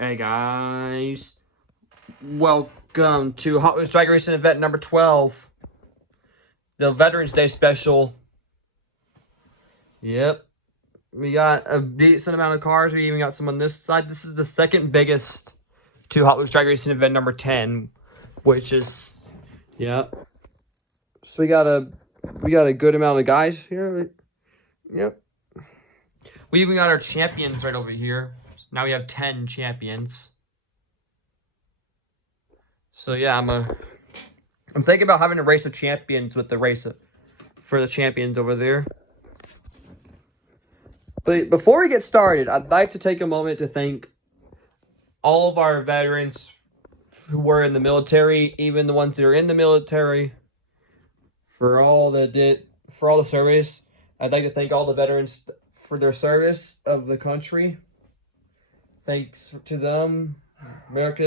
Hey guys, welcome to Hot Wheels Drag Racing event number 12, the Veterans Day special. Yep, we got a decent amount of cars. We even got some on this side. This is the second biggest to Hot Wheels Drag Racing event number 10, which is, yep. So we got a good amount of guys here. Yep. We even got our champions right over here. Now we have 10 champions. So yeah, I'm thinking about having a race of champions with the for the champions over there. But before we get started, I'd like to take a moment to thank all of our veterans who were in the military, even the ones that are in the military, for all the service. I'd like to thank all the veterans for their service of the country. Thanks to them, America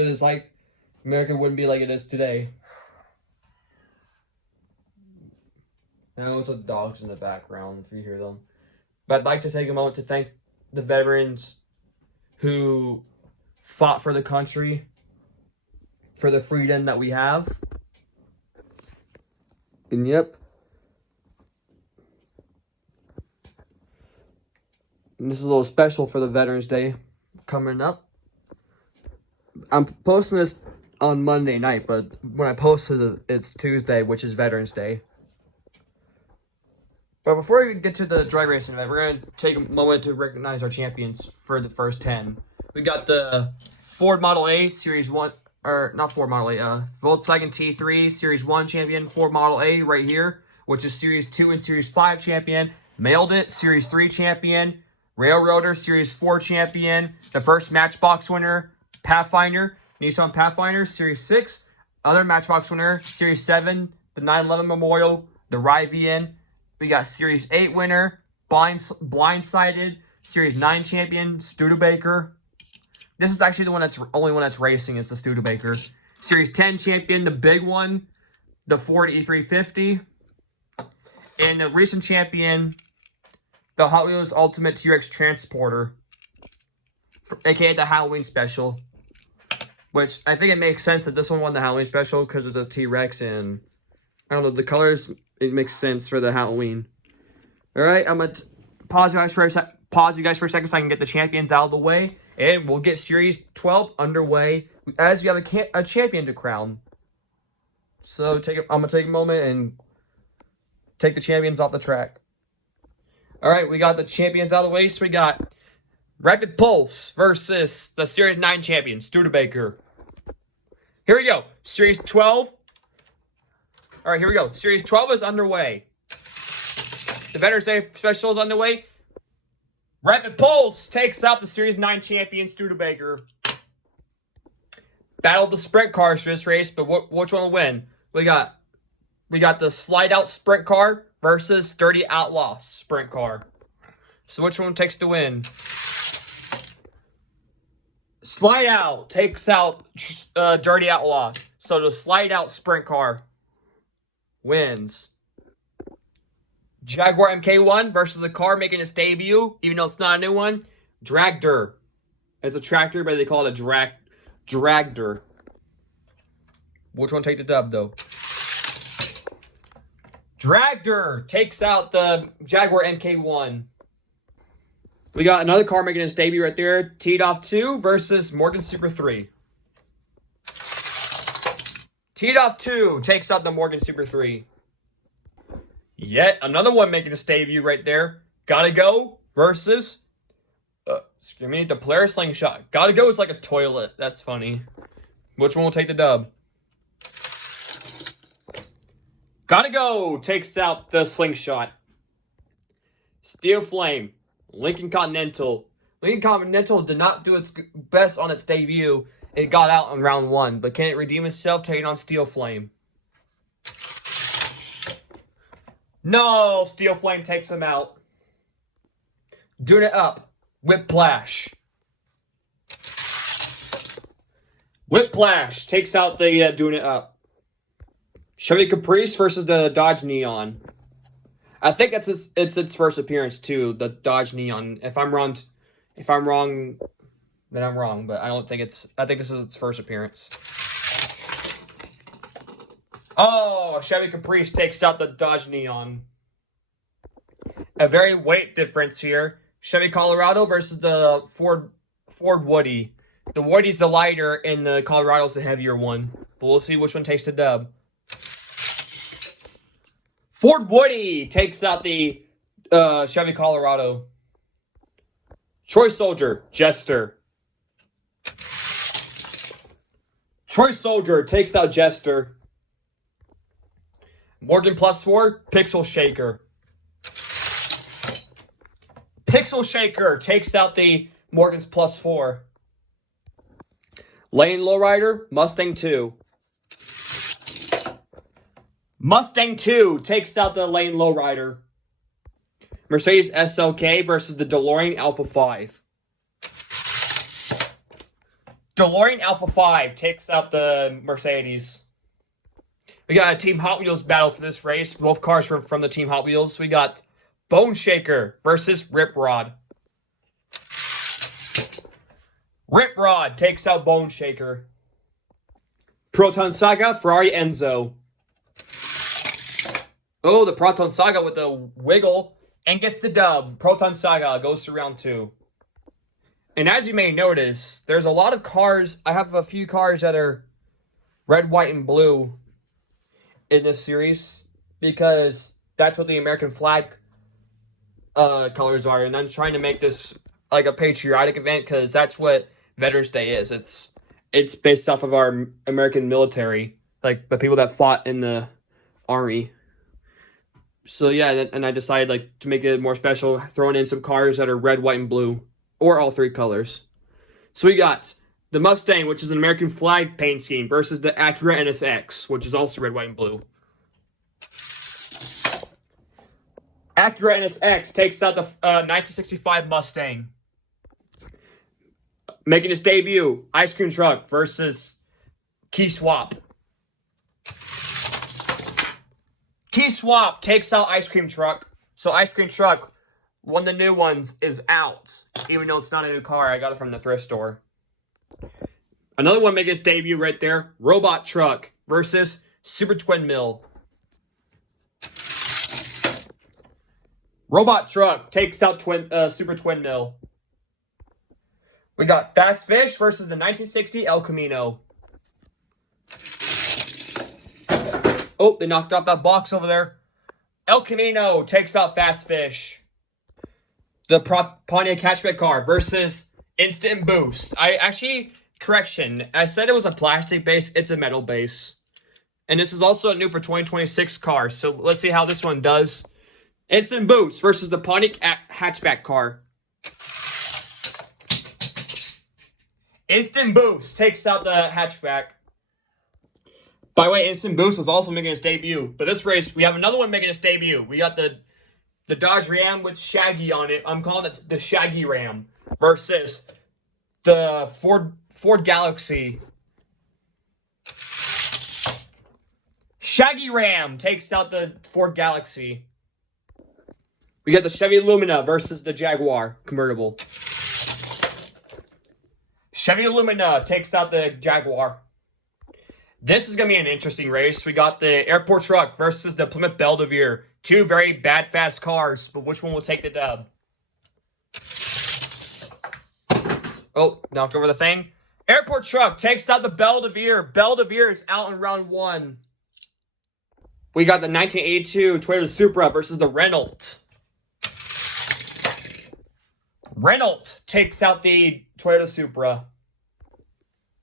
wouldn't be like it is today. Now it's the dogs in the background if you hear them. But I'd like to take a moment to thank the veterans who fought for the country, for the freedom that we have. And yep. And this is a little special for the Veterans Day coming up. I'm posting this on Monday night, but when I posted it, it's Tuesday, which is Veterans Day. But before we get to the drag racing event, we're going to take a moment to recognize our champions for the first 10. We got the Ford Model A Series 1, or not Ford Model A, Volkswagen T3 Series 1 champion, Ford Model A right here, which is Series 2 and Series 5 champion, Mailed It Series 3 champion, Railroader Series 4 champion, the first Matchbox winner, Pathfinder, Nissan Pathfinder Series 6, other Matchbox winner, Series 7, the 911 Memorial, the Rivian. We got Series 8 winner, Blindsided, Series 9 champion, Studebaker. This is actually the only one that's racing is the Studebaker. Series 10 champion, the big one, the Ford E350. And the recent champion, the Hot Wheels Ultimate T-Rex Transporter, aka the Halloween Special. Which I think it makes sense that this one won the Halloween Special because it's a T-Rex and I don't know, the colors, it makes sense for the Halloween. Alright, I'm going to pause you guys for a second so I can get the champions out of the way. And we'll get Series 12 underway as we have a champion to crown. So I'm going to take a moment and take the champions off the track. Alright, we got the champions out of the way. So we got Rapid Pulse versus the Series 9 champion, Studebaker. Here we go. Series 12. Alright, here we go. Series 12 is underway. The Veterans Day special is underway. Rapid Pulse takes out the Series 9 champion, Studebaker. Battle of the sprint cars for this race, but which one will win? We got the slide out sprint car versus Dirty Outlaw sprint car. So which one takes the win? Slide out takes out Dirty Outlaw. So the slide out sprint car wins. Jaguar MK1 versus the car making its debut, even though it's not a new one. Dragster. It's a tractor, but they call it a dragster. Which one take the dub, though? Dragster takes out the Jaguar MK1. We got another car making its debut right there. Teed-Off 2 versus Morgan Super 3. Teed-Off 2 takes out the Morgan Super 3. Yet another one making its debut right there. Gotta Go versus the Polaris Slingshot. Gotta Go is like a toilet. That's funny. Which one will take the dub? Gotta Go takes out the Slingshot. Steel Flame, Lincoln Continental. Lincoln Continental did not do its best on its debut. It got out in round 1, but can it redeem itself taking on Steel Flame? No, Steel Flame takes him out. Doing it up. Whiplash. Whiplash takes out the Doing It Up. Chevy Caprice versus the Dodge Neon. I think it's its first appearance too, the Dodge Neon. If I'm wrong, then I'm wrong. But I don't think it's. I think this is its first appearance. Oh, Chevy Caprice takes out the Dodge Neon. A very weight difference here. Chevy Colorado versus the Ford Woody. The Woody's the lighter and the Colorado's the heavier one. But we'll see which one takes the dub. Ford Woody takes out the Chevy Colorado. Troy Soldier, Jester. Troy Soldier takes out Jester. Morgan +4, Pixel Shaker. Pixel Shaker takes out the Morgan's +4. Lane Lowrider, Mustang 2. Mustang 2 takes out the Lane Lowrider. Mercedes SLK versus the DeLorean Alpha 5. DeLorean Alpha 5 takes out the Mercedes. We got a Team Hot Wheels battle for this race. Both cars from the Team Hot Wheels. We got Bone Shaker versus Rip Rod. Rip Rod takes out Bone Shaker. Proton Saga, Ferrari Enzo. Oh, the Proton Saga with the wiggle and gets the dub. Proton Saga goes to round 2. And as you may notice, there's a lot of cars. I have a few cars that are red, white, and blue in this series because that's what the American flag colors are. And I'm trying to make this like a patriotic event because that's what Veterans Day is. It's based off of our American military, like the people that fought in the army. So yeah, and I decided like to make it more special, throwing in some cars that are red, white, and blue, or all 3 colors. So we got the Mustang, which is an American flag paint scheme, versus the Acura NSX, which is also red, white, and blue. Acura NSX takes out the 1965 Mustang. Making its debut, Ice Cream Truck versus Key Swap. Key Swap takes out Ice Cream Truck. So Ice Cream Truck, one of the new ones, is out. Even though it's not a new car, I got it from the thrift store. Another one making its debut right there, Robot Truck versus Super Twin Mill. Robot Truck takes out Super Twin Mill. We got Fast Fish versus the 1960 El Camino. Oh, they knocked off that box over there. El Camino takes out Fast Fish. The Pontiac hatchback car versus Instant Boost. Correction. I said it was a plastic base. It's a metal base. And this is also a new for 2026 car. So let's see how this one does. Instant Boost versus the Pontiac hatchback car. Instant Boost takes out the hatchback. By the way, Instant Boost was also making its debut. But this race, we have another one making its debut. We got the Dodge Ram with Shaggy on it. I'm calling it the Shaggy Ram. Versus the Ford Galaxy. Shaggy Ram takes out the Ford Galaxy. We got the Chevy Lumina versus the Jaguar convertible. Chevy Lumina takes out the Jaguar. This is going to be an interesting race. We got the Airport Truck versus the Plymouth Belvedere. 2 very bad, fast cars, but which one will take the dub? Oh, knocked over the thing. Airport Truck takes out the Belvedere. Belvedere is out in round 1. We got the 1982 Toyota Supra versus the Renault. Renault takes out the Toyota Supra.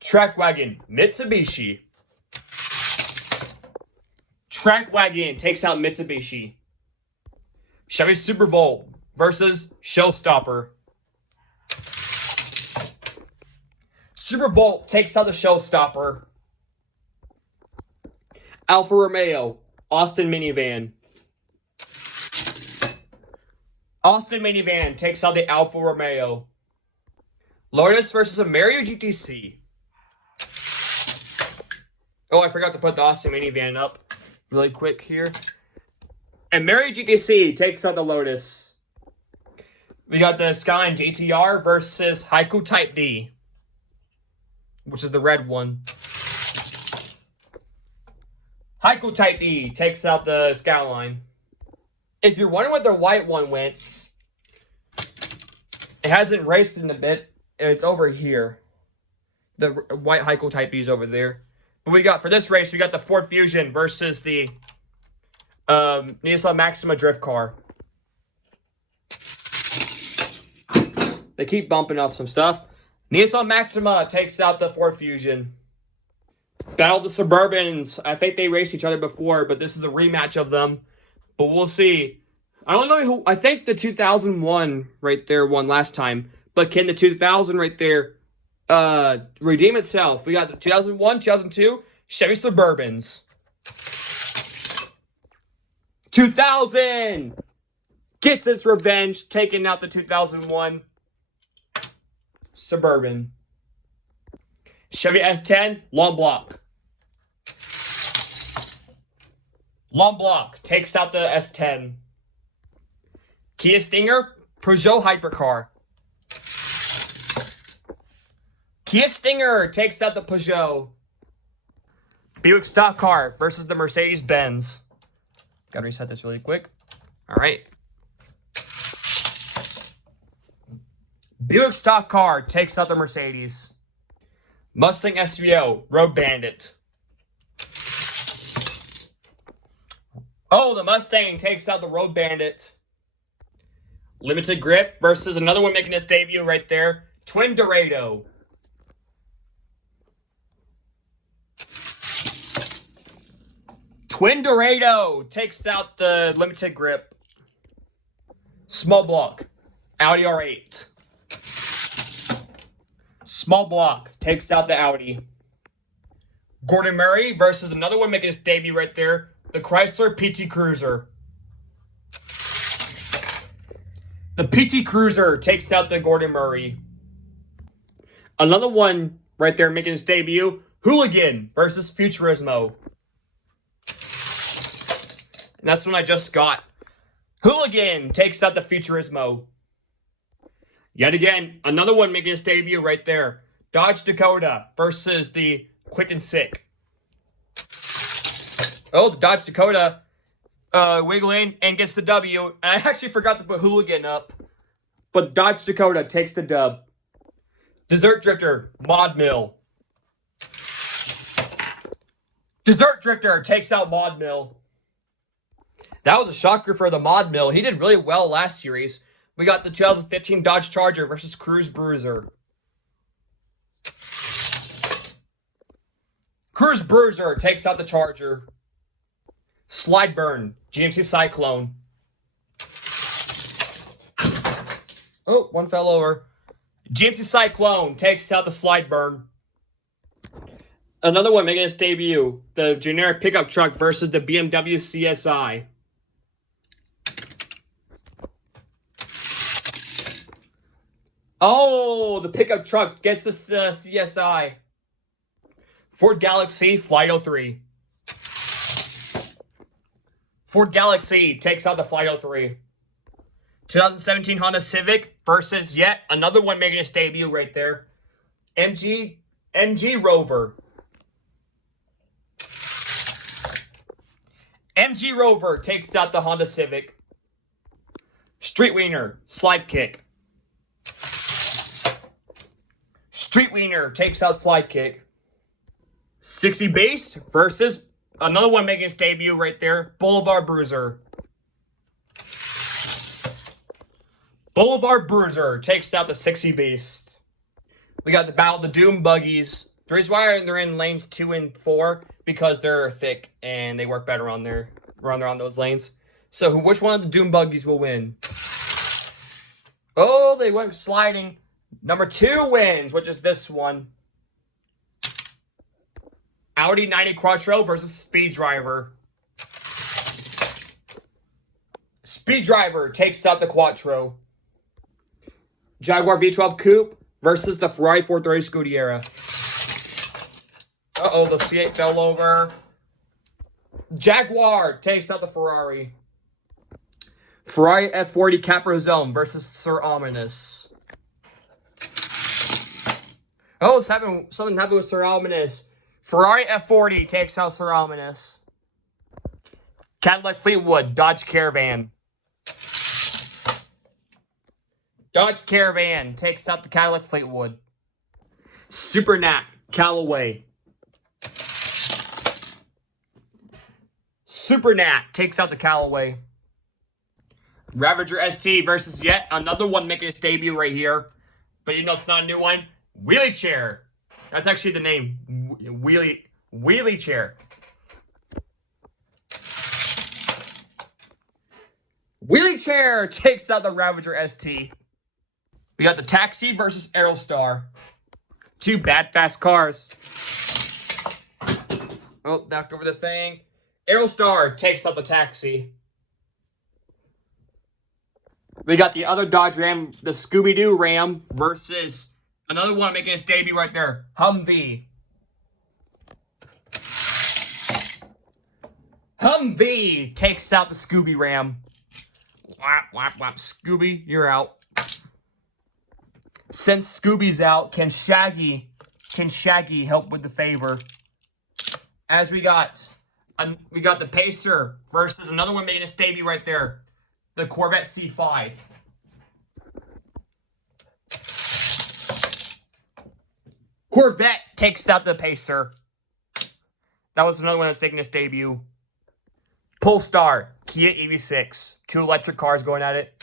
Track Wagon, Mitsubishi. Track Wagon takes out Mitsubishi. Chevy Super Volt versus Showstopper. Super Volt takes out the Showstopper. Alfa Romeo, Austin Minivan. Austin Minivan takes out the Alfa Romeo. Lotus versus a Mario GTC. Oh, I forgot to put the Austin Minivan up really quick here. And Mario GTC takes out the Lotus. We got the Skyline GTR versus Haiku Type D. which is the red one. Heiko Type D takes out the Skyline. If you're wondering where the white one went, it hasn't raced in a bit. It's over here. The white Heiko Type D is over there. But we got, for this race, we got the Ford Fusion versus the Nissan Maxima drift car. They keep bumping off some stuff. Nissan Maxima takes out the Ford Fusion. Battle of the Suburbans. I think they raced each other before, but this is a rematch of them. But we'll see. I don't know who. I think the 2001 right there won last time. But can the 2000 right there redeem itself? We got the 2001, 2002 Chevy Suburbans. 2000 gets its revenge, taking out the 2001 Suburban. Chevy S10, long block. Long block takes out the S10. Kia Stinger, Peugeot Hypercar. Kia Stinger takes out the Peugeot. Buick Stock Car versus the Mercedes-Benz. Gotta reset this really quick. All right. Buick Stock Car takes out the Mercedes. Mustang SVO, Road Bandit. Oh, the Mustang takes out the Road Bandit. Limited Grip versus another one making its debut right there. Twin Dorado. Twin Dorado takes out the Limited Grip. Small block. Audi R8. Small block takes out the Audi. Gordon Murray versus another one making its debut right there. The Chrysler PT Cruiser. The PT Cruiser takes out the Gordon Murray. Another one right there making its debut. Hooligan versus Futurismo. And that's one I just got. Hooligan takes out the Futurismo. Yet again, another one making its debut right there. Dodge Dakota versus the Quick and Sick. Oh, the Dodge Dakota wiggling and gets the W. And I actually forgot to put Hooligan up. But Dodge Dakota takes the dub. Desert Drifter, Mod Mill. Desert Drifter takes out Mod Mill. That was a shocker for the Mod Mill. He did really well last series. We got the 2015 Dodge Charger versus Cruise Bruiser. Cruise Bruiser takes out the Charger. Slide Burn, GMC Cyclone. Oh, one fell over. GMC Cyclone takes out the Slide Burn. Another one making its debut. The generic pickup truck versus the BMW CSI. Oh, the pickup truck gets the CSI. Ford Galaxy Flight 03. Ford Galaxy takes out the Flight 03. 2017 Honda Civic versus yet another one making its debut right there. MG Rover. MG Rover takes out the Honda Civic. Street Wiener, Slide Kick. Street Wiener takes out Slide Kick. 60 Beast versus another one making its debut right there. Boulevard Bruiser. Boulevard Bruiser takes out the 60 Beast. We got the Battle of the Doom Buggies. The reason why they're in lanes 2 and 4 because they're thick and they work better on those lanes. So which one of the Doom Buggies will win? Oh, they went sliding. Number 2 wins, which is this one. Audi 90 Quattro versus Speed Driver. Speed Driver takes out the Quattro. Jaguar V12 Coupe versus the Ferrari 430 Scuderia. Uh-oh, the C8 fell over. Jaguar takes out the Ferrari. Ferrari F40 Caprozone versus Sir Ominous. Oh, something happened with Sir Almanus. Ferrari F40 takes out Sir Almanus. Cadillac Fleetwood, Dodge Caravan. Dodge Caravan takes out the Cadillac Fleetwood. Super Nat, Callaway. Super Nat takes out the Callaway. Ravager ST versus yet another one making its debut right here. But you know it's not a new one. Wheelie Chair. That's actually the name. Wheelie Chair. Wheelie Chair takes out the Ravager ST. We got the Taxi versus Aerostar. Two bad fast cars. Oh, knocked over the thing. Aerostar takes out the Taxi. We got the other Dodge Ram, the Scooby-Doo Ram, versus another one making its debut right there, Humvee. Humvee takes out the Scooby Ram. Whap, whap, whap. Scooby, you're out. Since Scooby's out, can Shaggy help with the favor? As we got the Pacer versus another one making its debut right there, the Corvette C5. Corvette takes out the Pacer. That was another one that's making its debut. Polestar, Kia EV6. Two electric cars going at it.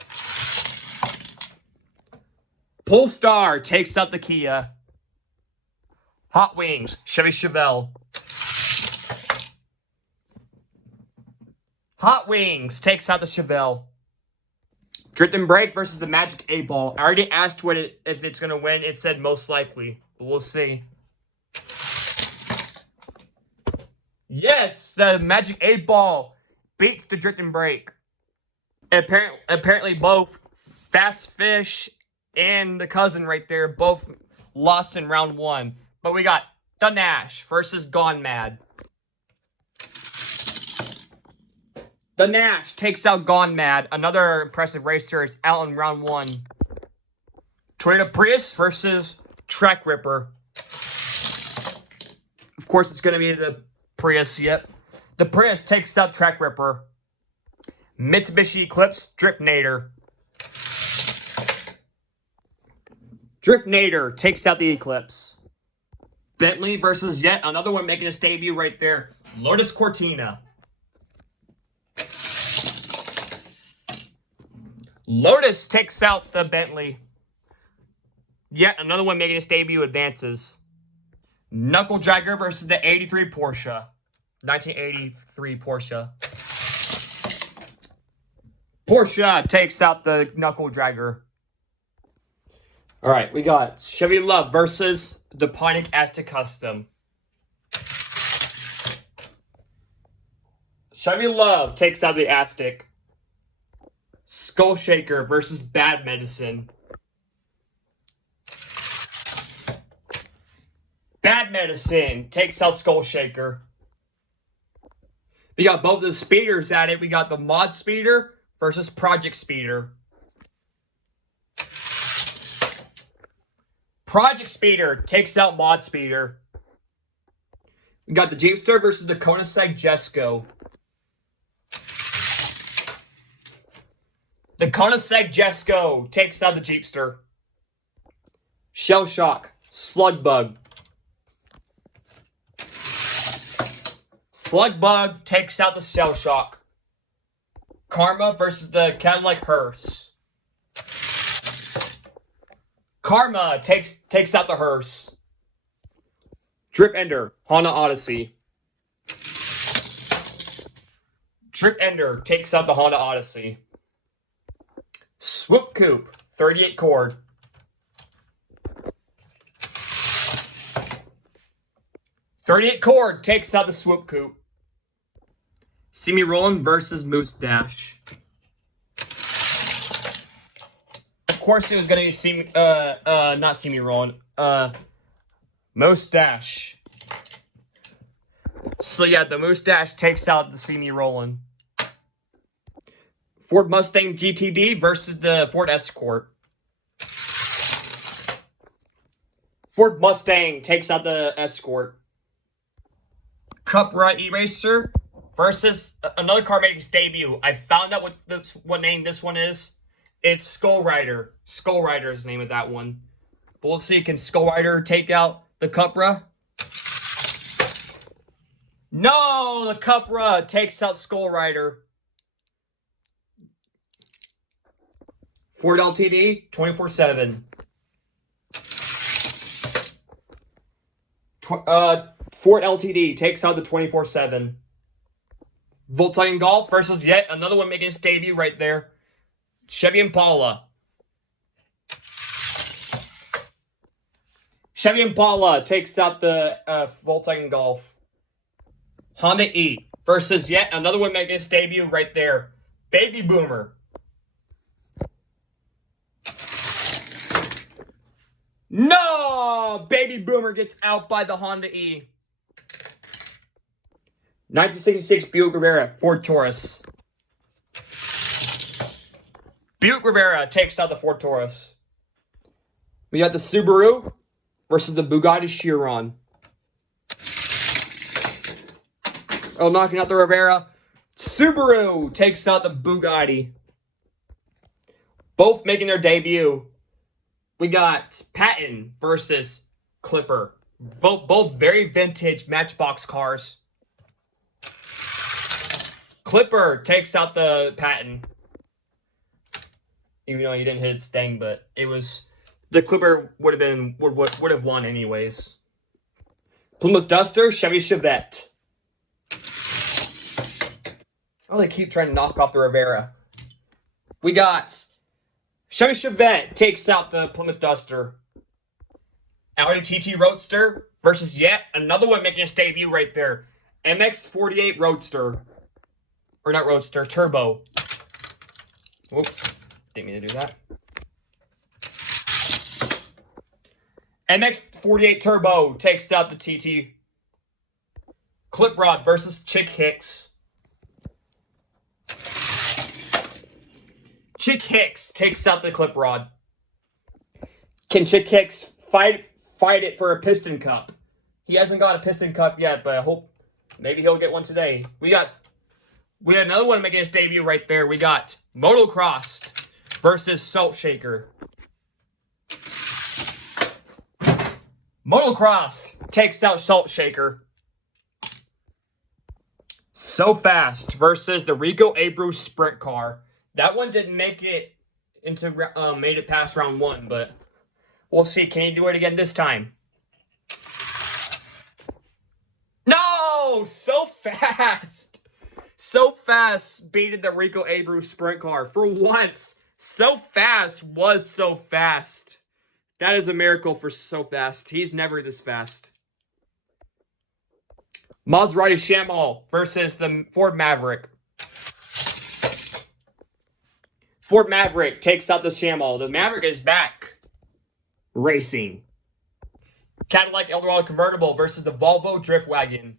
Polestar takes out the Kia. Hot Wings, Chevy Chevelle. Hot Wings takes out the Chevelle. Drift and Brake versus the Magic 8 Ball. I already asked if it's going to win. It said most likely. But we'll see. Yes, the Magic 8 Ball beats the Drift and Brake. And apparently both Fast Fish and the cousin right there both lost in round 1. But we got the Nash versus Gone Mad. The Nash takes out Gone Mad. Another impressive racer is out in round 1. Toyota Prius versus Track Ripper. Of course, it's going to be the Prius, yep. The Prius takes out Track Ripper. Mitsubishi Eclipse, Driftnator. Driftnator takes out the Eclipse. Bentley versus yet another one making its debut right there, Lotus Cortina. Lotus takes out the Bentley. Yet another one making its debut advances. Knuckle Dragger versus the 83 Porsche. 1983 Porsche. Porsche takes out the Knuckle Dragger. Alright, we got Chevy Love versus the Pontiac Aztek Custom. Chevy Love takes out the Aztek. Skull Shaker versus Bad Medicine. Bad Medicine takes out Skull Shaker. We got both of the speeders at it. We got the Mod Speeder versus Project Speeder. Project Speeder takes out Mod Speeder. We got the Jeepster versus the Koenigsegg Jesko. The Koenigsegg Jesko takes out the Jeepster. Shell Shock, Slugbug. Slugbug takes out the Shell Shock. Karma versus the Cadillac Hearse. Karma takes out the Hearse. Drift Ender, Honda Odyssey. Drift Ender takes out the Honda Odyssey. Swoop Coupe, 38 cord. .38 cord takes out the Swoop Coupe. Simi Rollin versus Moose Dash. Of course, it was gonna be not Simi Rollin. Moose Dash. So yeah, the Moose Dash takes out the Simi Rollin. Ford Mustang GTD versus the Ford Escort. Ford Mustang takes out the Escort. Cupra Eraser versus another car making its debut. I found out what name this one is. It's Skull Rider. Skull Rider is the name of that one. But we'll see, can Skull Rider take out the Cupra? No, the Cupra takes out Skull Rider. Ford LTD, 24/7. Ford LTD takes out the 24/7. Volkswagen Golf versus yet another one making its debut right there. Chevy Impala. Chevy Impala takes out the Volkswagen Golf. Honda E versus yet another one making its debut right there. Baby Boomer. No! Baby Boomer gets out by the Honda E. 1966 Buick Rivera, Ford Taurus. Buick Rivera takes out the Ford Taurus. We got the Subaru versus the Bugatti Chiron. Oh, knocking out the Rivera. Subaru takes out the Bugatti. Both making their debut. We got Patton versus Clipper. Both very vintage Matchbox cars. Clipper takes out the Patton. Even though he didn't hit its thing, but it was the Clipper would have won anyways. Plymouth Duster, Chevy Chevette. Oh, they keep trying to knock off the Rivera. We got Chevy Chevette takes out the Plymouth Duster. Audi TT Roadster versus yet another one making its debut right there. MX-48 Roadster. Or not Roadster, Turbo. Whoops. Didn't mean to do that. MX-48 Turbo takes out the TT. Clip Rod versus Chick Hicks. Chick Hicks takes out the Clip Rod. Can Chick Hicks fight it for a Piston Cup? He hasn't got a Piston Cup yet, but I hope maybe he'll get one today. We had another one making his debut right there. We got Motocross versus Salt Shaker. Motocross takes out Salt Shaker. So Fast versus the Rico Abreu Sprint Car. That one didn't make it into made it past round one, but we'll see. Can he do it again this time? No! So Fast! So Fast beated the Rico Abreu Sprint Car. For once, So Fast was So Fast. That is a miracle for So Fast. He's never this fast. Maserati Shamal versus the Ford Maverick. Ford Maverick takes out the Shamal. The Maverick is back racing. Cadillac Eldorado Convertible versus the Volvo Drift Wagon.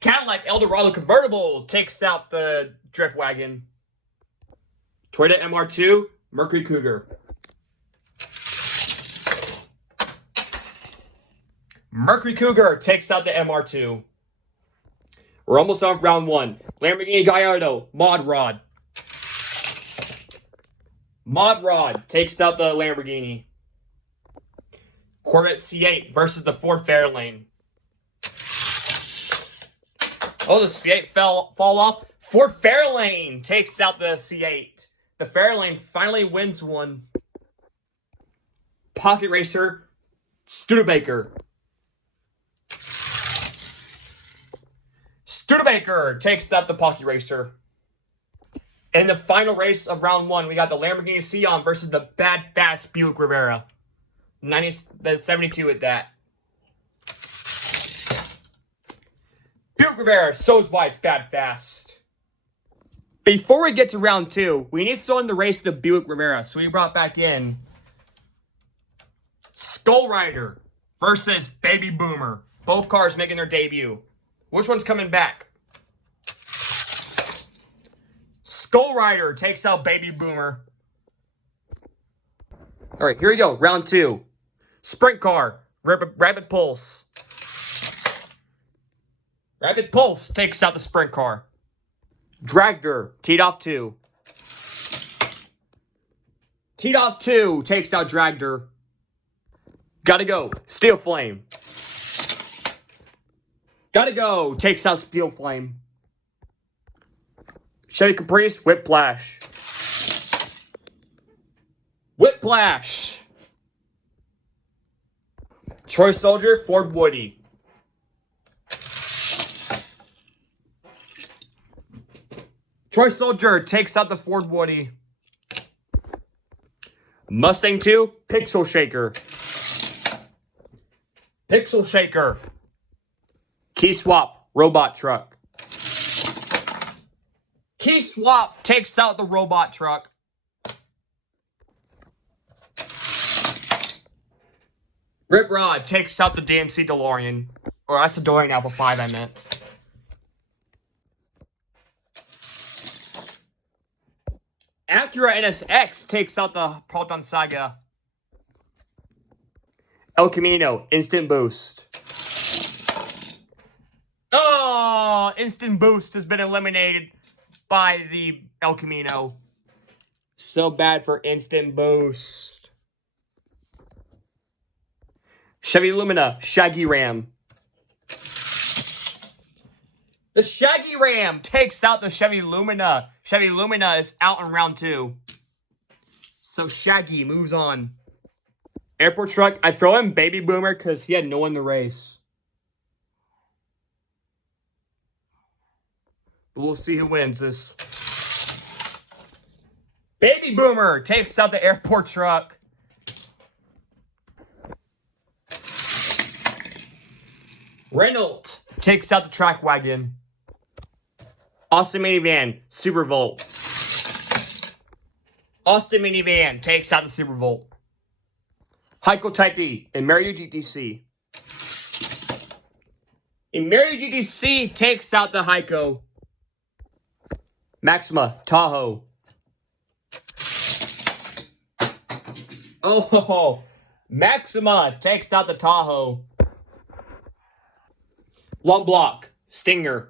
Cadillac Eldorado Convertible takes out the Drift Wagon. Toyota MR2, Mercury Cougar. Mercury Cougar takes out the MR2. We're almost on round one. Lamborghini Gallardo, Mod Rod. Mod Rod takes out the Lamborghini. Corvette C8 versus the Ford Fairlane. Oh, the C8 fall off. Ford Fairlane takes out the C8. The Fairlane finally wins one. Pocket Racer, Studebaker. Studebaker takes out the Pocket Racer. In the final race of round one, we got the Lamborghini Sion versus the Bad Fast Buick Rivera. 72 at that. Buick Rivera, so's why it's Bad Fast. Before we get to round two, we need someone to race the Buick Rivera. So we brought back in Skull Rider versus Baby Boomer. Both cars making their debut. Which one's coming back? Skull Rider takes out Baby Boomer. All right, here we go. Round 2. Sprint car. Rapid Pulse. Rapid Pulse takes out the sprint car. Dragster. Teed off 2. Teed off 2 takes out Dragster. Gotta go. Steel Flame. Gotta go. Takes out Steel Flame. Chevy Caprice. Whiplash. Whiplash. Troy Soldier. Ford Woody. Troy Soldier takes out the Ford Woody. Mustang 2, Pixel Shaker. Pixel Shaker. Key Swap, Robot Truck. Key Swap takes out the Robot Truck. Rip Rod takes out the DMC DeLorean. Or that's the DeLorean Alpha 5 I meant. Acura NSX takes out the Proton Saga. El Camino, Instant Boost. Oh, Instant Boost has been eliminated by the El Camino. So bad for Instant Boost. Chevy Lumina, Shaggy Ram. The Shaggy Ram takes out the Chevy Lumina. Chevy Lumina is out in round 2. So Shaggy moves on. Airport Truck. I throw in Baby Boomer because he had no one in the race. But we'll see who wins this. Baby Boomer takes out the Airport Truck. Renault takes out the Track Wagon. Austin Minivan, Super Volt. Austin Minivan takes out the Super Volt. Heiko Type D and Mario GTC. And Mario GTC takes out the Heiko. Maxima, Tahoe. Oh, Maxima takes out the Tahoe. Long Block, Stinger.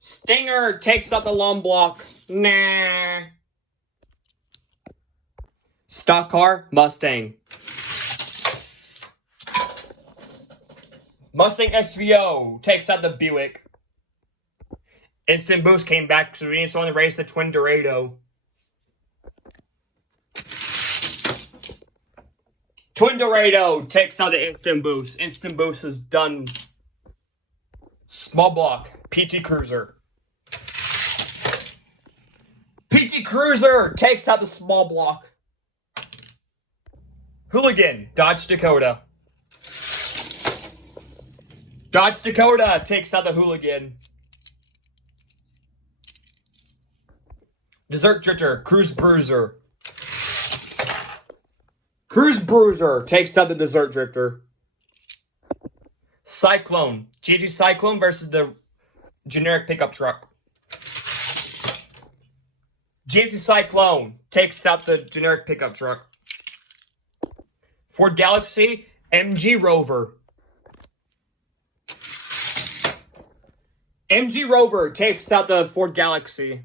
Stinger takes out the long block. Nah. Stock car, Mustang. Mustang SVO takes out the Buick. Instant Boost came back because we need someone to race the Twin Dorado. Twin Dorado takes out the Instant Boost. Instant Boost is done. Small block, PT Cruiser. PT Cruiser takes out the small block. Hooligan, Dodge Dakota. Dodge Dakota takes out the Hooligan. Desert Drifter, Cruise Bruiser. Cruise Bruiser takes out the Desert Drifter. Cyclone, GT Cyclone versus the generic pickup truck. GMC Cyclone takes out the generic pickup truck. Ford Galaxy, MG Rover. MG Rover takes out the Ford Galaxy.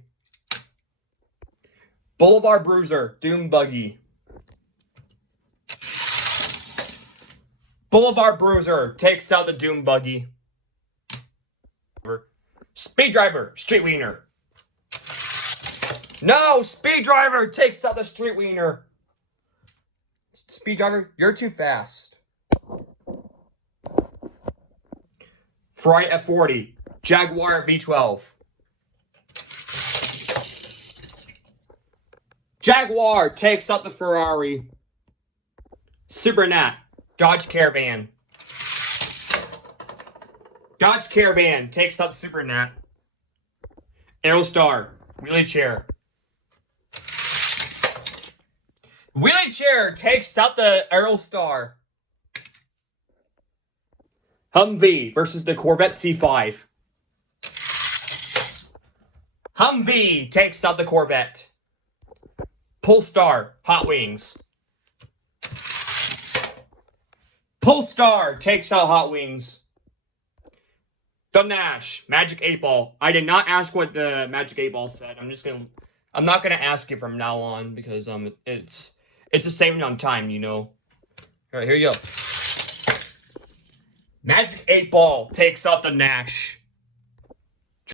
Boulevard Bruiser, Doom Buggy. Boulevard Bruiser takes out the Doom Buggy. Speed Driver, Street Wiener. No, Speed Driver takes out the Street Wiener. Speed Driver, you're too fast. Ferrari F40, Jaguar V12. Jaguar takes out the Ferrari. Super Nat, Dodge Caravan. Dodge Caravan takes out the Super Nat. Aerostar, Wheelie Chair. Wheelie Chair takes out the Aerostar. Humvee versus the Corvette C5. Humvee takes out the Corvette. Polestar, Hot Wings. Polestar takes out Hot Wings. The Nash, Magic 8 Ball. I did not ask what the Magic 8 Ball said. I'm not gonna ask it from now on because it's a saving on time, you know. All right, here you go. Magic 8 Ball takes out the Nash.